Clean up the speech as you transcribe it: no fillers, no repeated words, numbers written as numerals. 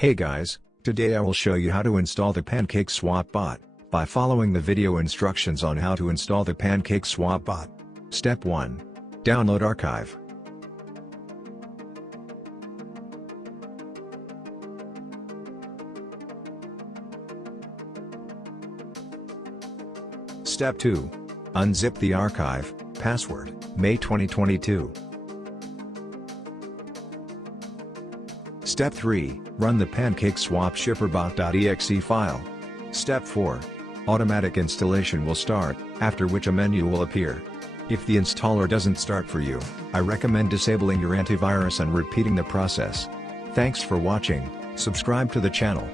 Hey guys, today I will show you how to install the PancakeSwap bot, by following the video instructions on how to install the PancakeSwap bot. Step 1. Download archive. Step 2. Unzip the archive, password, May 2022. Step 3. Run the PancakeSwap shipperbot.exe file. Step 4. Automatic installation will start, after which a menu will appear. If the installer doesn't start for you, I recommend disabling your antivirus and repeating the process. Thanks for watching, subscribe to the channel.